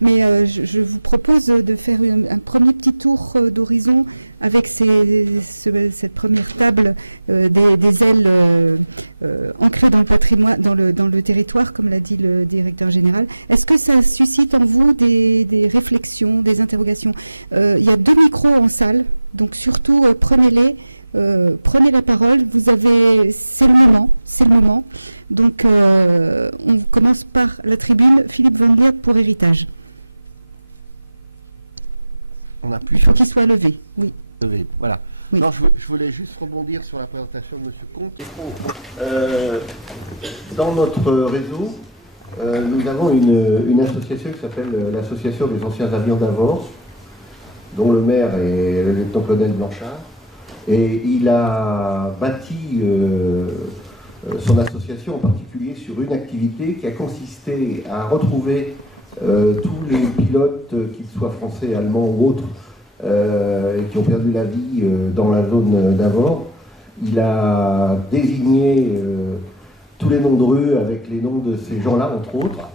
Mais je vous propose de faire un premier petit tour d'horizon avec cette première table des ailes ancrées dans le patrimoine, dans le territoire, comme l'a dit le directeur général. Est-ce que ça suscite en vous des réflexions, des interrogations? Il y a 2 micros en salle, donc surtout prenez-les, prenez la parole. C'est le moment. Donc on commence par la tribune. Philippe Van Lier pour Héritage. Il faut qu'il soit levé, oui. Levé, voilà. Oui. Non, je voulais juste rebondir sur la présentation de M. Comte. Dans notre réseau, nous avons une association qui s'appelle l'Association des anciens avions d'Avor, dont le maire est le lieutenant-colonel Blanchard. Et il a bâti son association en particulier sur une activité qui a consisté à retrouver tous les pilotes, qu'ils soient français, allemands ou autres, qui ont perdu la vie dans la zone d'Avor. Il a désigné tous les noms de rues avec les noms de ces gens-là, entre autres,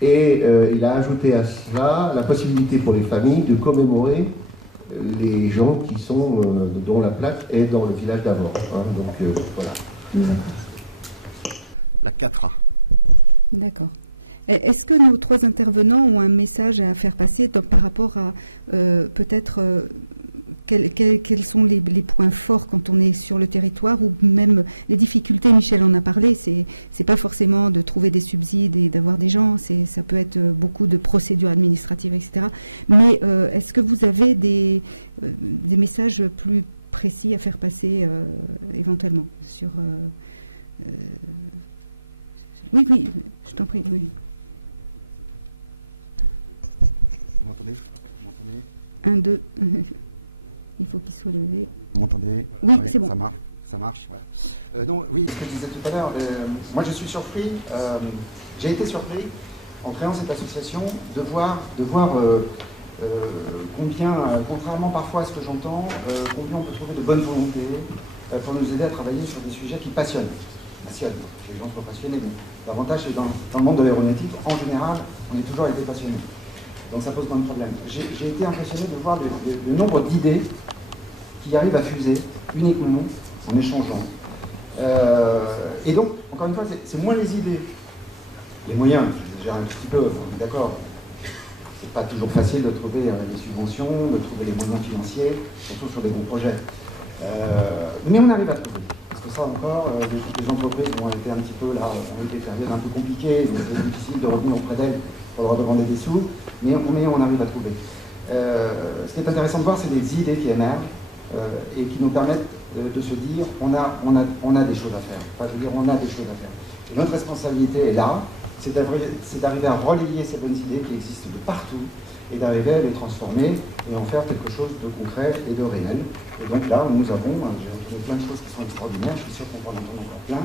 et il a ajouté à cela la possibilité pour les familles de commémorer les gens qui sont, dont la plaque est dans le village d'Avor. Hein, donc voilà. La 4A. D'accord. Est-ce que nos 3 intervenants ont un message à faire passer par rapport à peut-être quels sont les points forts quand on est sur le territoire, ou même les difficultés? Michel en a parlé, c'est pas forcément de trouver des subsides et d'avoir des gens, ça peut être beaucoup de procédures administratives, etc. Mais est-ce que vous avez des messages plus précis à faire passer éventuellement sur... Oui, je t'en prie, oui. Vous m'entendez? 1, 2. Il faut qu'il soit levé. Vous m'entendez? Oui, c'est bon. Ça marche. Voilà. Donc, oui, ce que je disais tout à l'heure, moi je suis surpris, j'ai été surpris en créant cette association de voir combien, contrairement parfois à ce que j'entends, combien on peut trouver de bonne volonté pour nous aider à travailler sur des sujets qui passionnent. Que les gens soient passionnés, mais l'avantage c'est dans le monde de l'aéronautique, en général, on est toujours été passionnés. Donc ça pose moins de problèmes. J'ai été impressionné de voir le nombre d'idées qui arrivent à fuser uniquement en échangeant. Et donc, encore une fois, c'est moins les idées. Les moyens, je gère un petit peu, on est d'accord. C'est pas toujours facile de trouver des subventions, de trouver les moyens financiers, surtout sur des gros projets. Mais on arrive à trouver. Parce que ça encore, les entreprises ont été un petit peu là, ont été des périodes un peu compliquées, donc c'est difficile de revenir auprès d'elles pour leur demander des sous, mais on arrive à trouver. Ce qui est intéressant de voir, c'est des idées qui émergent et qui nous permettent de se dire on a des choses à faire. Enfin, je veux dire, on a des choses à faire. Et notre responsabilité est là, c'est d'arriver à relayer ces bonnes idées qui existent de partout et d'arriver à les transformer et en faire quelque chose de concret et de réel. Et donc là, nous avons plein de choses qui sont extraordinaires, je suis sûr qu'on va en entendre encore plein.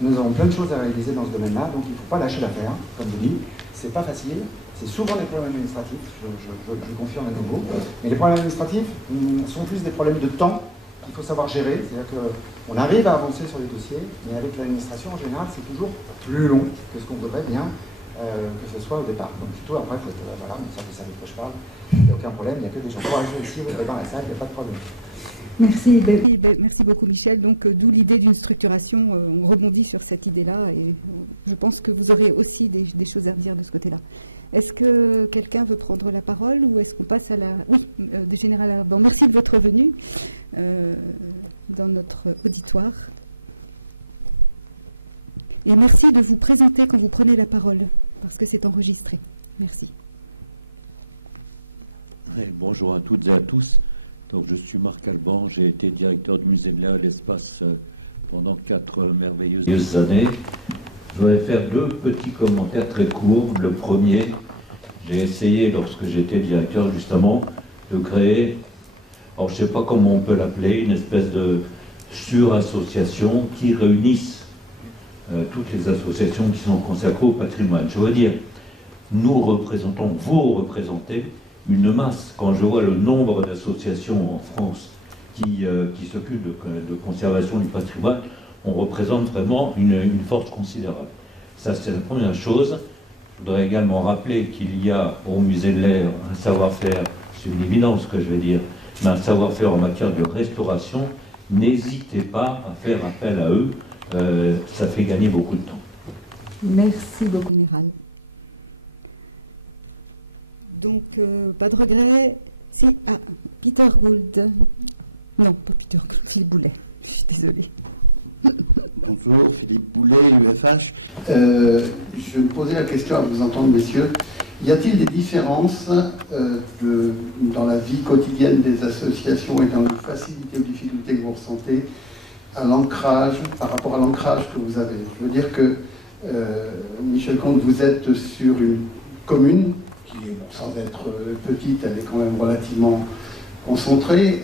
Nous avons plein de choses à réaliser dans ce domaine-là, donc il ne faut pas lâcher l'affaire, comme je dis. C'est pas facile, c'est souvent des problèmes administratifs, je confirme à nouveau. Mais les problèmes administratifs sont plus des problèmes de temps qu'il faut savoir gérer. C'est-à-dire qu'on arrive à avancer sur les dossiers, mais avec l'administration, en général, c'est toujours plus long que ce qu'on devrait bien que ce soit au départ. Donc plutôt après, il faut être, voilà, ça vous savez de quoi je parle, il n'y a aucun problème, il n'y a que des gens courageux ici dans la salle, il n'y a pas de problème. Merci beaucoup Michel. Donc d'où l'idée d'une structuration, on rebondit sur cette idée-là et je pense que vous aurez aussi des choses à dire de ce côté-là. Est-ce que quelqu'un veut prendre la parole ou est-ce qu'on passe à la... Oui, de Général Alban, merci de votre venue dans notre auditoire. Et merci de vous présenter quand vous prenez la parole, parce que c'est enregistré. Merci. Et bonjour à toutes et à tous. Donc, je suis Marc Alban, j'ai été directeur du musée de l'air et de l'espace pendant 4 merveilleuses années. Je voudrais faire 2 petits commentaires très courts. Le premier, j'ai essayé, lorsque j'étais directeur justement, de créer, alors je ne sais pas comment on peut l'appeler, une espèce de sur-association qui réunisse toutes les associations qui sont consacrées au patrimoine. Je veux dire, nous représentons, vous représentez une masse. Quand je vois le nombre d'associations en France qui s'occupent de conservation du patrimoine, on représente vraiment une force considérable. Ça, c'est la première chose. Je voudrais également rappeler qu'il y a au musée de l'Air un savoir-faire, c'est une évidence ce que je vais dire, mais un savoir-faire en matière de restauration. N'hésitez pas à faire appel à eux, ça fait gagner beaucoup de temps. Merci beaucoup, Général. Donc, pas de regret. Si, Peter Gould. Non, pas Peter Gould, Philippe Boulet. Je suis désolée. Bonjour, Philippe Boulet, UFH. Je me posais la question à vous entendre, messieurs. Y a-t-il des différences dans la vie quotidienne des associations et dans les facilités ou difficultés que vous ressentez à l'ancrage, par rapport à l'ancrage que vous avez? Je veux dire que, Michel Comte, vous êtes sur une commune qui, sans être petite, elle est quand même relativement concentrée.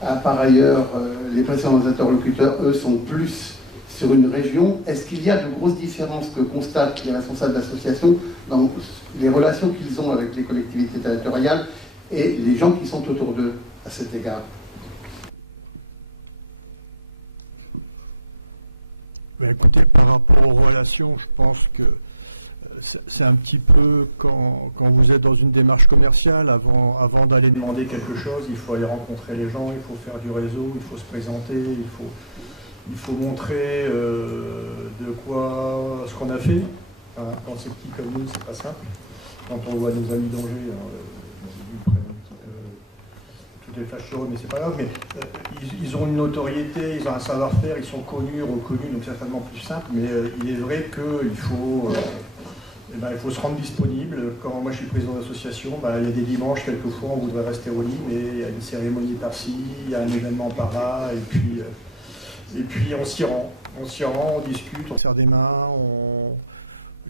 Par ailleurs, les précédents interlocuteurs, eux, sont plus sur une région. Est-ce qu'il y a de grosses différences que constatent les responsables d'associations dans les relations qu'ils ont avec les collectivités territoriales et les gens qui sont autour d'eux à cet égard? Ben écoutez, par rapport aux relations, je pense que c'est un petit peu quand vous êtes dans une démarche commerciale, avant d'aller demander quelque chose, il faut aller rencontrer les gens, il faut faire du réseau, il faut se présenter, il faut montrer de quoi ce qu'on a fait. Enfin, quand c'est petit comme nous, c'est pas simple. Quand on voit nos amis d'Angers, tout est fâcheux, mais c'est pas grave. Mais ils ont une notoriété, ils ont un savoir-faire, ils sont connus, reconnus, donc c'est certainement plus simple. Mais il est vrai qu'il faut... il faut se rendre disponible. Quand moi je suis président d'association, il y a des dimanches, quelquefois, on voudrait rester au lit, mais il y a une cérémonie par-ci, il y a un événement par-là, et puis on s'y rend. On discute, on serre des mains.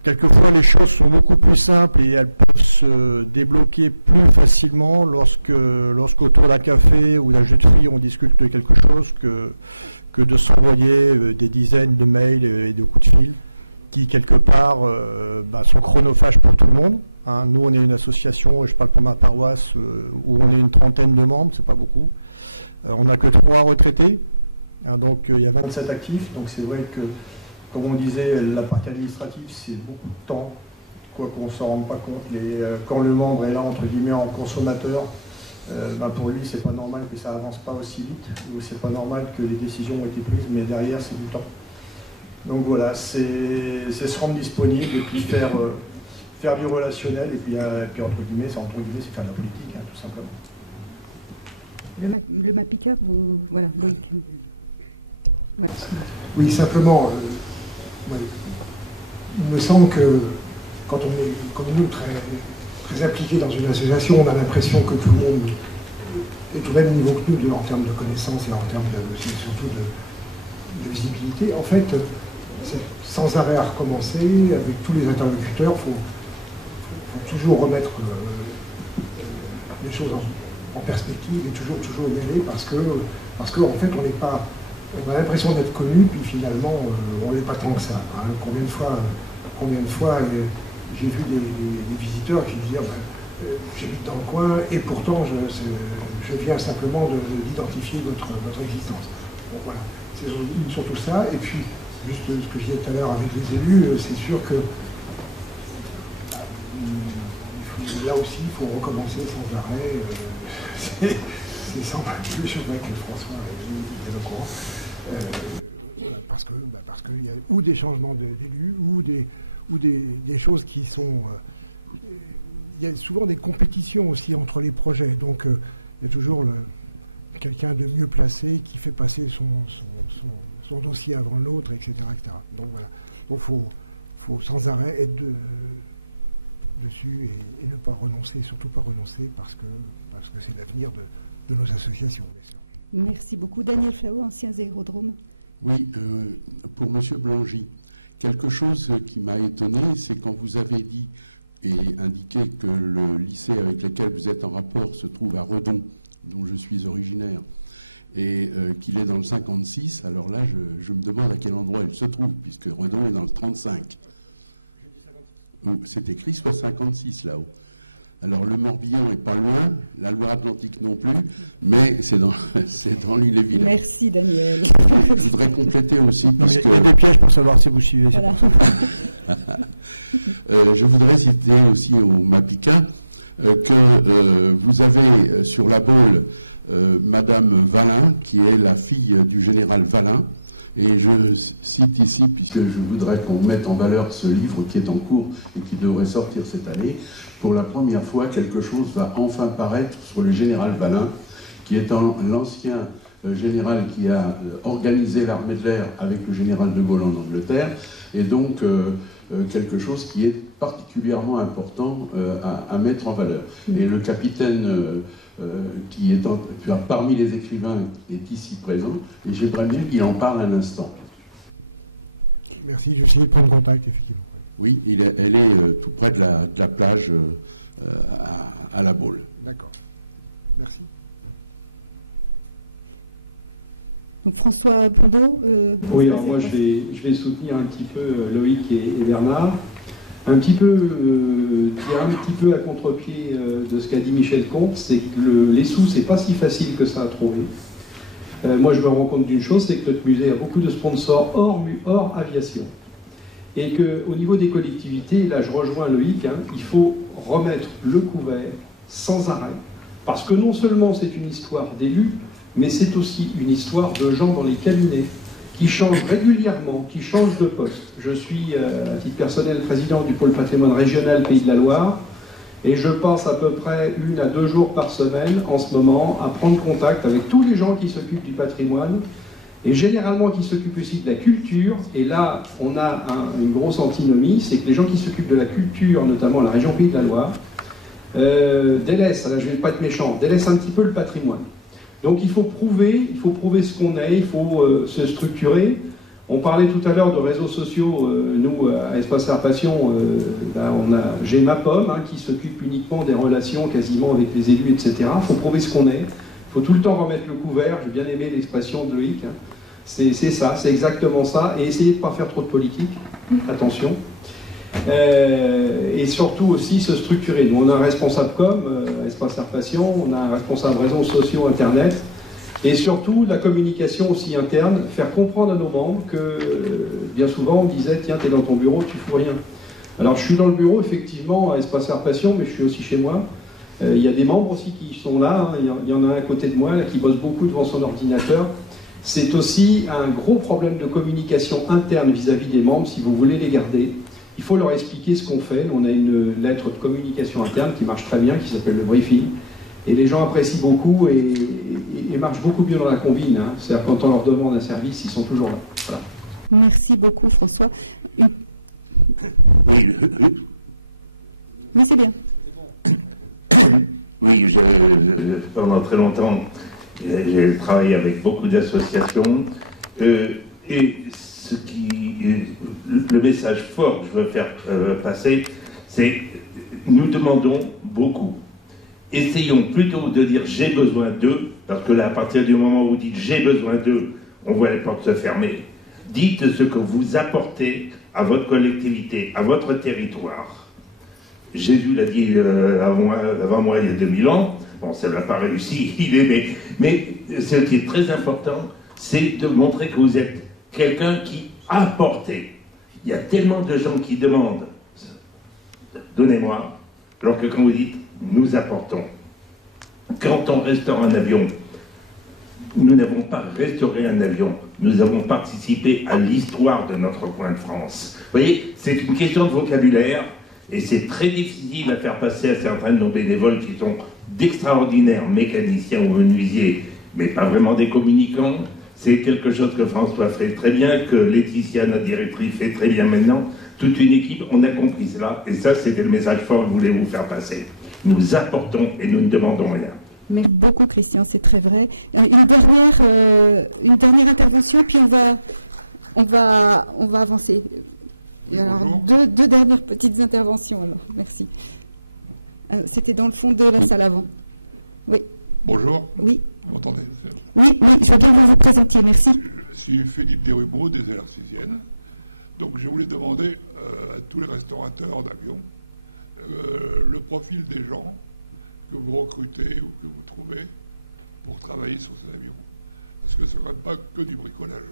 Quelquefois, les choses sont beaucoup plus simples et elles peuvent se débloquer plus facilement lorsqu'autour d'un café ou d'un jus de fruits, on discute de quelque chose que de s'envoyer des dizaines de mails et de coups de fil qui, quelque part, sont chronophages pour tout le monde. Hein. Nous, on est une association, je parle pour ma paroisse, où on est une trentaine de membres, c'est pas beaucoup. On n'a que 3 retraités, hein, donc il y a 27 actifs. Donc c'est vrai que, comme on disait, la partie administrative, c'est beaucoup de temps, quoi qu'on ne s'en rende pas compte. Quand le membre est là, entre guillemets, en consommateur, pour lui, c'est pas normal que ça avance pas aussi vite, ou c'est pas normal que les décisions ont été prises, mais derrière, c'est du temps. Donc voilà, c'est se rendre disponible et puis faire du relationnel et puis entre guillemets, c'est faire de la politique, hein, tout simplement. Le MAPICA, voilà, Loïc. Ouais. Oui, simplement, il me semble que quand on est, comme nous, très impliqué dans une association, on a l'impression que tout le monde est au même niveau que nous en termes de connaissances et en termes surtout de visibilité. En fait, c'est sans arrêt à recommencer, avec tous les interlocuteurs, il faut toujours remettre les choses en perspective et toujours y aller parce que en fait on a l'impression d'être connu, puis finalement on n'est pas tant que ça. Hein. Combien de fois j'ai vu des visiteurs qui disaient j'habite dans le coin et pourtant je viens simplement d'identifier votre existence. Donc voilà, c'est surtout ça. Et puis juste ce que je disais tout à l'heure avec les élus, c'est sûr que là aussi, il faut recommencer sans arrêt. C'est sans plus, je vois que François est éloquent. Parce qu'il y a ou des changements d'élus, ou des choses qui sont... il y a souvent des compétitions aussi entre les projets. Donc, il y a toujours quelqu'un de mieux placé qui fait passer son dossier avant l'autre, etc., etc. Donc voilà. Donc faut sans arrêt être dessus et ne pas renoncer, surtout pas renoncer parce que c'est l'avenir de nos associations, bien sûr. Merci beaucoup. Daniel Flao, ancien aérodrome. Oui, pour M. Blangy, quelque chose qui m'a étonné, c'est quand vous avez dit et indiqué que le lycée avec lequel vous êtes en rapport se trouve à Redon, dont je suis originaire, et qu'il est dans le 56, alors là, je me demande à quel endroit il se trouve, puisque Redon est dans le 35. C'est écrit soit 56 là-haut. Alors le Morbihan est pas loin, la Loire-Atlantique non plus, mais c'est dans l'île-et-Vilaine. Merci Daniel. Je voudrais compléter aussi, puisque... Il y a des pièges pour savoir si vous suivez, c'est pour ça. Je voudrais citer aussi au MAPICA que vous avez sur la Baule Madame Valin, qui est la fille du général Valin. Et je cite ici, puisque je voudrais qu'on mette en valeur ce livre qui est en cours et qui devrait sortir cette année, pour la première fois, quelque chose va enfin paraître sur le général Valin, qui est l'ancien général qui a organisé l'armée de l'air avec le général de Gaulle en Angleterre, et donc quelque chose qui est particulièrement important à mettre en valeur. Et le capitaine qui est parmi les écrivains est ici présent, et j'aimerais bien qu'il en parle un instant. Merci, je vais essayer de prendre contact, effectivement. Oui, elle est tout près de la plage à la Baule. D'accord. Merci. Donc François Blondeau. Oui, alors moi je vais soutenir un petit peu Loïc et Bernard, un petit peu tirer un petit peu à contre-pied de ce qu'a dit Michel Comte, c'est que les sous c'est pas si facile que ça à trouver. Moi je me rends compte d'une chose, c'est que notre musée a beaucoup de sponsors hors aviation, et qu'au niveau des collectivités, là je rejoins Loïc, il faut remettre le couvert sans arrêt, parce que non seulement c'est une histoire d'élus, mais c'est aussi une histoire de gens dans les cabinets qui changent régulièrement, qui changent de poste. Je suis, à titre personnel, président du pôle patrimoine régional Pays de la Loire, et je passe à peu près 1 à 2 jours par semaine, en ce moment, à prendre contact avec tous les gens qui s'occupent du patrimoine, et généralement qui s'occupent aussi de la culture. Et là, on a une grosse antinomie, c'est que les gens qui s'occupent de la culture, notamment la région Pays de la Loire, délaissent, là je ne vais pas être méchant, délaissent un petit peu le patrimoine. Donc il faut prouver ce qu'on est, il faut se structurer. On parlait tout à l'heure de réseaux sociaux, nous à Espace Air Passion, j'ai ma pomme qui s'occupe uniquement des relations quasiment avec les élus, etc. Il faut prouver ce qu'on est, il faut tout le temps remettre le couvert, j'ai bien aimé l'expression de Loïc, c'est ça, c'est exactement ça, et essayer de ne pas faire trop de politique, attention. Et surtout aussi se structurer. Nous on a un responsable Espace Air Passion, on a un responsable réseaux sociaux, internet, et surtout la communication aussi interne, faire comprendre à nos membres que bien souvent on disait tiens t'es dans ton bureau, tu fous rien. Alors je suis dans le bureau effectivement à Espace Air Passion, mais je suis aussi chez moi. Il y a des membres aussi qui sont là, il y en a un à côté de moi là, qui bosse beaucoup devant son ordinateur. C'est aussi un gros problème de communication interne vis-à-vis des membres. Si vous voulez les garder, il faut leur expliquer ce qu'on fait. On a une lettre de communication interne qui marche très bien, qui s'appelle le briefing. Et les gens apprécient beaucoup et marchent beaucoup mieux dans la combine. C'est-à-dire quand on leur demande un service, ils sont toujours là. Voilà. Merci beaucoup François. Oui. Oui, c'est bien. Oui, pendant très longtemps, j'ai travaillé avec beaucoup d'associations. Et le message fort que je veux faire passer, c'est nous demandons beaucoup. Essayons plutôt de dire j'ai besoin d'eux, parce que là, à partir du moment où vous dites j'ai besoin d'eux, on voit les portes se fermer. Dites ce que vous apportez à votre collectivité, à votre territoire. Jésus l'a dit avant moi il y a 2000 ans, bon, ça n'a pas réussi, mais ce qui est très important, c'est de montrer que vous êtes quelqu'un qui apporte. Il y a tellement de gens qui demandent donnez-moi, alors que quand vous dites nous apportons. Quand on restaure un avion, nous n'avons pas restauré un avion, nous avons participé à l'histoire de notre coin de France. Vous voyez, c'est une question de vocabulaire, et c'est très difficile à faire passer à certains de nos bénévoles qui sont d'extraordinaires mécaniciens ou menuisiers, mais pas vraiment des communicants. C'est quelque chose que François fait très bien, que Laetitia, notre directrice, fait très bien maintenant. Toute une équipe, on a compris cela, et ça, c'était le message fort que je voulais vous faire passer. Nous apportons et nous ne demandons rien. Merci beaucoup, Christian, c'est très vrai. Une dernière intervention, puis on va avancer. Oui, alors, deux dernières petites interventions, alors. Merci. C'était dans le fond de la salle avant. Oui. Bonjour. Oui. Vous m'entendez? Oui, je veux bien que vous vous présentiez, merci. Je suis Philippe Desrubeaux, des LR6iennes. Donc je voulais demander à tous les restaurateurs d'avions le profil des gens que vous recrutez ou que vous trouvez pour travailler sur ces avions. Parce que ce ne serait pas que du bricolage.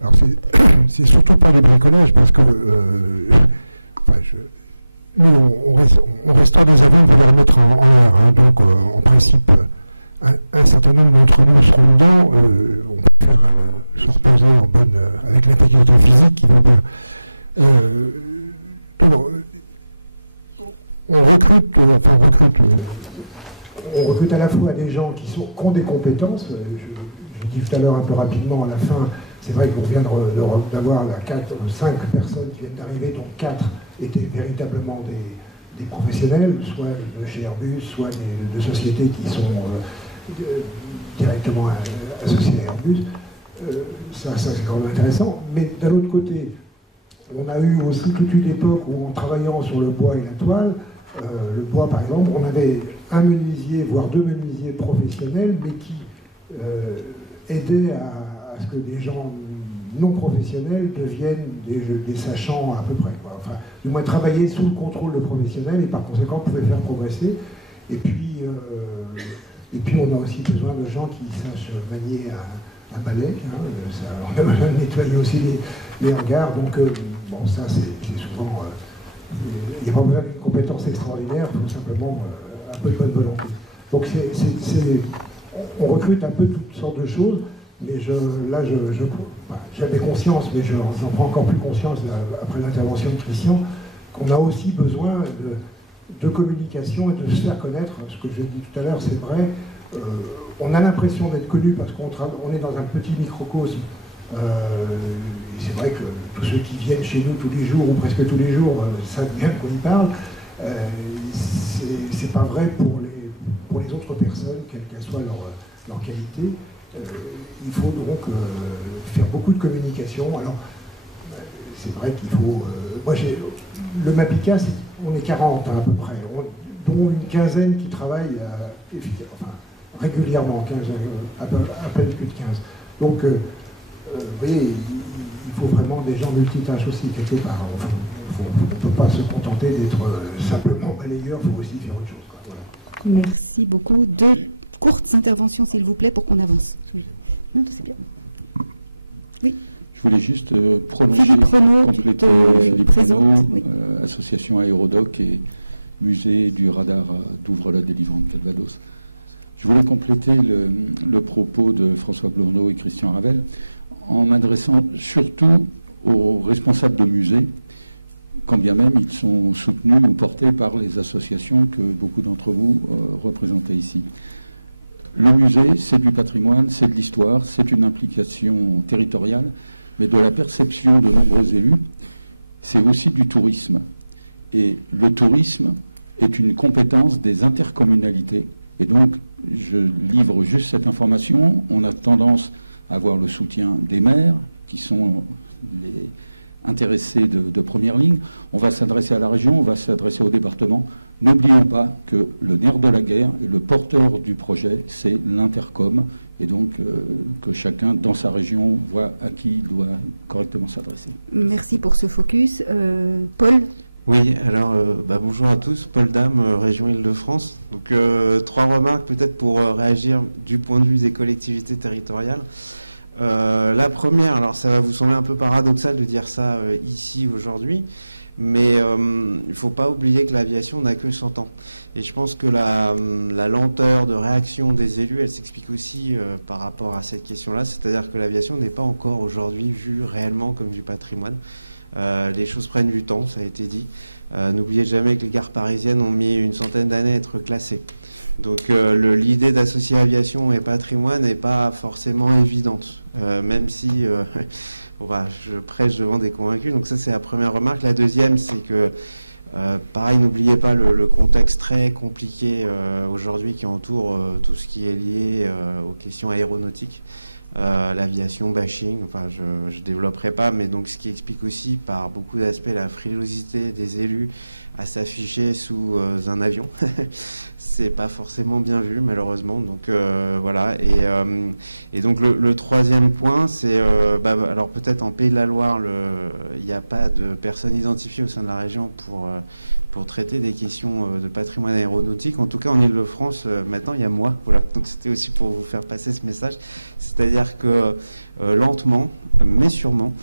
Alors c'est surtout pas du bricolage parce que nous on restaure des avions pour les remettre en l'air, hein, donc en principe un certain nombre d'entre nous seront dedans, on préfère se reposer avec l'intégrité physique qui va bien. On recrute à la fois des gens qui ont des compétences. Je dis tout à l'heure un peu rapidement à la fin, c'est vrai qu'on vient d'avoir 5 personnes qui viennent d'arriver, dont 4 étaient véritablement des professionnels, soit de chez Airbus, soit de sociétés qui sont directement associées à Airbus. Ça c'est quand même intéressant. Mais d'un autre côté, on a eu aussi toute une époque où, en travaillant sur le bois et la toile, le bois par exemple, on avait un menuisier, voire 2 menuisiers professionnels, mais qui aidaient à ce que des gens non professionnels deviennent des sachants à peu près, quoi. Enfin, du moins travailler sous le contrôle de professionnels et par conséquent pouvaient faire progresser. Et puis on a aussi besoin de gens qui sachent manier un balai, hein, on a besoin de nettoyer aussi les hangars, donc ça c'est souvent... il n'y a pas besoin d'une compétence extraordinaire, il faut simplement un peu de bonne volonté. Donc on recrute un peu toutes sortes de choses, mais j'avais conscience, mais j'en prends encore plus conscience après l'intervention de Christian, qu'on a aussi besoin de communication et de se faire connaître. Ce que j'ai dit tout à l'heure, c'est vrai. On a l'impression d'être connu parce qu'on est dans un petit microcosme. C'est vrai que tous ceux qui viennent chez nous tous les jours, ou presque tous les jours, savent bien de quoi ils parlent. C'est pas vrai pour les autres personnes, quelle qu'elle soit leur qualité. Il faut donc faire beaucoup de communication. Alors, c'est vrai qu'il faut... moi, le MAPICA, on est 40 hein, à peu près, dont une quinzaine qui travaillent régulièrement, à peine plus de 15. Donc, vous voyez, il faut vraiment des gens multitâches aussi, quelque part. On ne peut pas se contenter d'être simplement balayeur, il faut aussi faire autre chose, quoi. Voilà. Merci beaucoup. 2 courtes interventions, s'il vous plaît, pour qu'on avance. Oui. Non, c'est bien. Oui. Je voulais juste prolonger, compléter Philippe Renaud, oui. Association Aérodoc et musée du radar d'Ouvre-la-Délivrante Calvados. Je voulais compléter le propos de François Blourneau et Christian Ravel en m'adressant surtout aux responsables de musées, quand bien même ils sont soutenus ou portés par les associations que beaucoup d'entre vous représentez ici. Le musée, c'est du patrimoine, c'est de l'histoire, c'est une implication territoriale, mais de la perception de nombreux élus, c'est aussi du tourisme. Et le tourisme est une compétence des intercommunalités. Et donc, je livre juste cette information. On a tendance à avoir le soutien des maires, qui sont les intéressés de première ligne. On va s'adresser à la région, on va s'adresser au département. N'oublions pas que le nerf de la guerre et le porteur du projet, c'est l'intercom. Et donc, que chacun, dans sa région, voit à qui il doit correctement s'adresser. Merci pour ce focus. Paul ? Oui, alors bonjour à tous, Paul Dame, région Île-de-France. Donc 3 remarques peut-être pour réagir du point de vue des collectivités territoriales. La première, alors ça va vous sembler un peu paradoxal de dire ça ici aujourd'hui, mais il ne faut pas oublier que l'aviation n'a que 100 ans. Et je pense que la lenteur de réaction des élus, elle s'explique aussi par rapport à cette question-là, c'est-à-dire que l'aviation n'est pas encore aujourd'hui vue réellement comme du patrimoine. Les choses prennent du temps, ça a été dit. N'oubliez jamais que les gares parisiennes ont mis une centaine d'années à être classées. Donc l'idée d'associer aviation et patrimoine n'est pas forcément évidente, même si je prêche devant des convaincus. Donc ça, c'est la première remarque. La deuxième, c'est que, pareil, n'oubliez pas le contexte très compliqué aujourd'hui qui entoure tout ce qui est lié aux questions aéronautiques. L'aviation bashing, je développerai pas, mais donc ce qui explique aussi par beaucoup d'aspects la frilosité des élus à s'afficher sous un avion. c'est pas forcément bien vu malheureusement. Donc voilà. Et donc le troisième point, c'est alors peut-être en Pays de la Loire, il n'y a pas de personnes identifiées au sein de la région pour traiter des questions de patrimoine aéronautique. En tout cas, en Île-de-France, maintenant, il y a moi. Voilà. Donc c'était aussi pour vous faire passer ce message. C'est-à-dire que lentement, mais sûrement,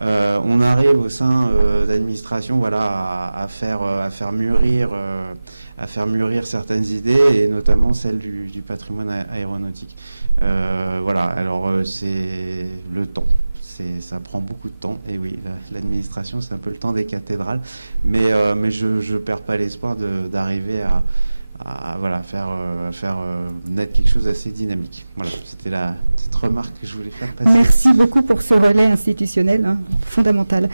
on arrive au sein d'administration, voilà, à faire mûrir certaines idées, et notamment celle du patrimoine aéronautique. Voilà. Alors c'est le temps. Ça prend beaucoup de temps, et oui, l'administration, c'est un peu le temps des cathédrales, mais je perds pas l'espoir d'arriver à voilà, faire naître quelque chose d'assez dynamique. Voilà, c'était la petite remarque que je voulais faire passer. Merci beaucoup pour ce relais institutionnel, hein, fondamental.